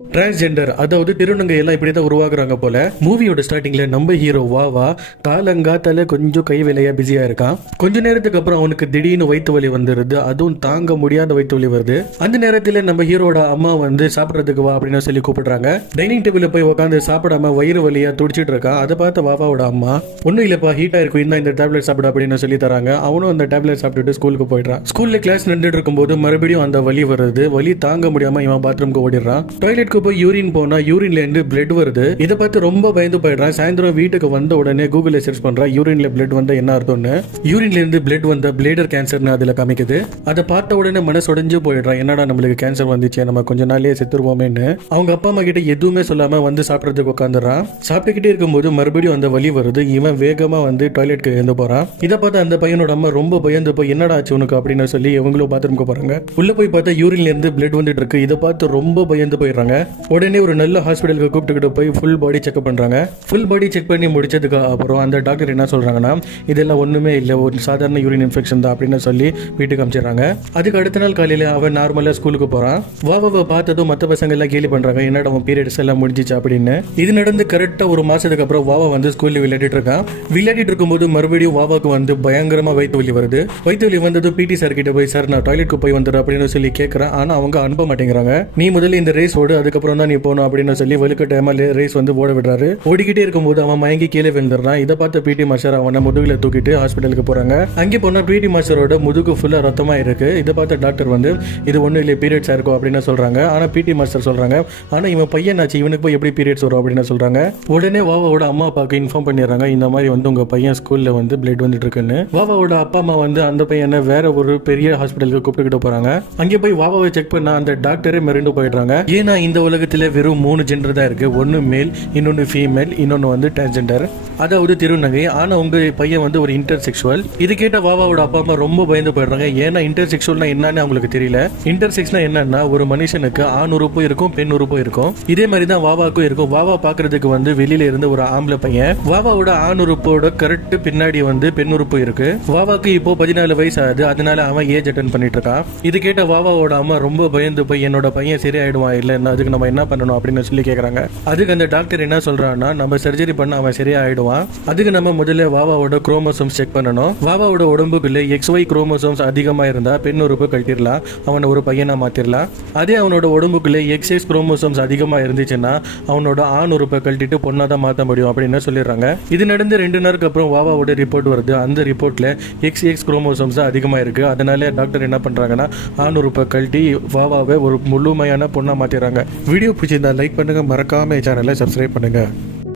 Transgender அதாவது திருநங்கை எல்லாம் இப்படிதான் உருவாக்குறாங்க போல. மூவியோட ஸ்டார்டிங்ல நம்ம ஹீரோ வாவா காலங்காத்தால கொஞ்சம் கை வேலையா பிஸியா இருக்கான். கொஞ்ச நேரத்துக்கு அப்புறம் அவனுக்கு திடீர்னு வயிற்று வலி வந்துருது. அதுவும் தாங்க முடியாத வயிற்று வலி வருது. அந்த நேரத்துல நம்ம ஹீரோட அம்மா வந்து சாப்பிடறதுக்கு வா அப்படின்னு சொல்லி கூப்பிடுறாங்க. டைனிங் டேபிள்ல போய் உட்காந்து சாப்பிடாம வயிறு வலியா துடிச்சிட்டு இருக்கான். அதை பார்த்த வாவாவோட அம்மா ஒன்னும் இல்லப்பா ஹீட்டா இருக்கும் இந்த டேப்லெட் சாப்பிட அப்படின்னு சொல்லி தராங்க. அவனும் அந்த டேப்லெட் சாப்பிட்டுட்டு ஸ்கூலுக்கு போயிடுறான். ஸ்கூல்ல கிளாஸ் நடந்துட்டு இருக்கும்போது மறுபடியும் அந்த வலி வருது. வலி தாங்க முடியாம இவன் பாத்ரூம்க்கு ஓடிடுறான். டாய்லெட் போய் யூரின் போனா யூரின்ல இருந்து பிளட் வருது. இதை பார்த்து ரொம்ப பயந்து போயிடுறான். சாயந்தரம் வீட்டுக்கு வந்த உடனே கூகுள்ல சர்ச் பண்றான் யூரின்ல பிளட் வந்தா என்ன அர்த்தம்னு. யூரின்ல இருந்து பிளட் வந்த பிளேடர் கேன்சர்னு அதுல காமிக்குது. அதை பார்த்த உடனே மனசு உடைஞ்சு போயிடுறான். என்னடா நம்மளுக்கு கேன்சர் வந்துச்சு, நம்ம கொஞ்ச நாளே செத்துருவோமேன்னு. அவங்க அப்பா அம்மா கிட்ட எதுவுமே சொல்லாம வந்து சாப்பிடறதுக்கு உட்காந்துறான். சாப்பிட்டுக்கிட்டே இருக்கும்போது மறுபடியும் அந்த வலி வருது. இவன் வேகமா வந்து டாய்லெட்க்கு எழுந்து போறான். இதை பார்த்து அந்த பையனோட அம்மா ரொம்ப பயந்து போய் என்னடா ஆச்சு உனக்கு அப்படின்னு சொல்லி இவங்களும் பாத்ரூம்க்கு போறாங்க. உள்ள போய் பார்த்தா யூரின்ல இருந்து பிளட் வந்துட்டு இருக்கு. இதை பார்த்து ரொம்ப பயந்து போயிடுறாங்க. உடனே ஒரு நல்ல ஹாஸ்பிட்டலுக்கு கூப்பிட்டுக்கிட்டு போய் ஃபுல் பாடி செக்அப் பண்றாங்க. ஃபுல் பாடி செக் பண்ணி முடிச்சதுக்கு அப்புறம் அந்த டாக்டர் என்ன சொல்றாங்கன்னா இதெல்லாம் ஒண்ணுமே இல்லை, ஒரு சாதாரண யூரின் இன்ஃபெக்ஷன் தான் அப்படின்னு சொல்லி வீட்டுக்கு அனுப்பிச்சிடறாங்க. அதுக்கு அடுத்த நாள் காலையில அவன் நார்மலா ஸ்கூலுக்கு போறான். வாவாவை பார்த்ததும் மற்ற பசங்க எல்லாம் கேலி பண்றாங்க, என்னடா அவன் பீரியட்ஸ் எல்லாம் முடிஞ்சிச்சு அப்படின்னு. இது நடந்து கரெக்டா ஒரு மாசத்துக்கு அப்புறம் வாவா வந்து ஸ்கூல்ல விளையாடிட்டு இருக்கான். விளையாடிட்டு இருக்கும்போது மறுபடியும் வாவாக்கு வந்து பயங்கரமா வயிற்று வலி வருது. வயிற்று வலி வந்தது பிடி சார் கிட்ட போய் சார் நான் டாய்லெட்க்கு போய் வந்துடுறேன் அப்படின்னு சொல்லி கேட்கறேன். ஆனா அவங்க அனுப்ப மாட்டேங்கிறாங்க. நீ முதல்ல இந்த ரேஸ் ஓடு, அதுக்கப்புறம் தான் நீ போகணும் அப்படின்னு சொல்லி வலுக்கட்டாயமா ரேஸ் வந்து ஓட விடுறாரு. ஓடிக்கிட்டே இருக்கும்போது அவன் மயங்கி கீழே விழுந்துடுறான். இதை பார்த்த பிடி மாஸ்டர் அவனை முதுகுல தூக்கிட்டு ஹாஸ்பிட்டலுக்கு போறாங்க. அங்கே போனா பிடி மாஸ்டரோட முதுகு ஃபுல்லா ரத்தமா இருக்கு. இதை பார்த்த டாக்டர் வந்து இது ஒன்றும் இல்லை பீரியட்ஸா இருக்கும் அப்படின்னு சொல்றாங்க. ஆனா பிடி மாஸ்டர் சொல்றாங்க ஆனா இவன் பையன் ஆச்சு, இவனுக்கு போய் எப்படி பீரியட்ஸ் வரும் அப்படின்னு சொல்றாங்க. உடனே வாவாவோட அம்மா அப்பாவுக்கு இன்ஃபார்ம் பண்ணிடுறாங்க, இந்த மாதிரி வந்து உங்க பையன் ஸ்கூல்ல வந்து பிளட் வந்துட்டு இருக்குன்னு. வாவாவோட அப்பா அம்மா வந்து அந்த பையனை வேற ஒரு பெரிய ஹாஸ்பிட்டலுக்கு கூப்பிட்டுக்கிட்டு போறாங்க. அங்கே போய் வாவாவை செக் பண்ணா அந்த டாக்டரே மிரண்டு போயிடுறாங்க. ஏன்னா இந்த உலகத்துல வெறும் 3 ஜெண்டர் தான் இருக்கு. ஒன்னு மேல், இன்னொன்னு ஃபீமேல், இன்னொன்னு வந்து டிரான்ஸ்ஜெண்டர் அதாவது திருநங்கை. ஆனா உங்க பையன் வந்து ஒரு இன்டர்செக்சுவல். இது கேட்ட வாவாவோட அப்பா அம்மா ரொம்ப பயந்து போயிடுறாங்க. ஏன்னா இன்டர்செக்சுவல்னா என்னன்னு அவங்களுக்கு தெரியல. இன்டர்செக்ஸ்னா என்னன்னா ஒரு மனுஷனுக்கு ஆண் உறுப்பு இருக்கும், பெண் உறுப்பு இருக்கும். இதே மாதிரி தான் வாவாவுக்கும் இருக்கும். வாவா பாக்குறதுக்கு வந்து வெளியில இருந்து ஒரு ஆம்பளை பையன். வாவாவோட ஆண் உறுப்போட கரெக்ட் பின்னாடி வந்து பெண் உறுப்பு இருக்கு. வாவாக்கு இப்போ 14 வயசு ஆகுது. அதனால அவன் ஏஜ் அட்டன் பண்ணிட்டு இருக்கான். இது கேட்ட வாவாவோட அம்மா ரொம்ப பயந்து போய் என்னோட பையன் சரியாயிடுவான் இல்ல அதுக்கு நம்ம என்ன பண்ணணும் அப்படின்னு சொல்லி கேக்குறாங்க. அதுக்கு அந்த டாக்டர் என்ன சொல்றான்னா நம்ம சர்ஜரி பண்ண அவன் சரியாயிடுவான். அதுக்கு நம்ம முதல்ல வாவாவோட குரோமோசோம்ஸ் செக் பண்ணணும். வாவாவோட உடம்புக்குள்ள XY குரோமோசோம்ஸ் அதிகமா இருந்தா பெண் உறுப்பு கழட்டிடலாம், அவனை ஒரு பையனா மாத்திரலாம். அதே அவனோட உடம்புக்குள்ள XX குரோமோசோம்ஸ் அதிகமா இருந்துச்சுன்னா அவனோட ஆண் உறுப்பை கழட்டிட்டு பொண்ணா தான் மாத்த முடியும் அப்படின்னு சொல்லிடுறாங்க. இது நடந்து 2 நாளுக்கு அப்புறம் வாவாவோட ரிப்போர்ட் வருது. அந்த ரிப்போர்ட்ல XX குரோமோசோம்ஸ் அதிகமா இருக்கு. அதனால டாக்டர் என்ன பண்றாங்கன்னா ஆண் உறுப்பை கழட்டி வாவாவை ஒரு முழுமையான பொண்ணா மாத்திடுறாங்க. வீடியோ பிடிச்சிருந்தா லைக் பண்ணுங்க, மறக்காம சேனலை சப்ஸ்கிரைப் பண்ணுங்க.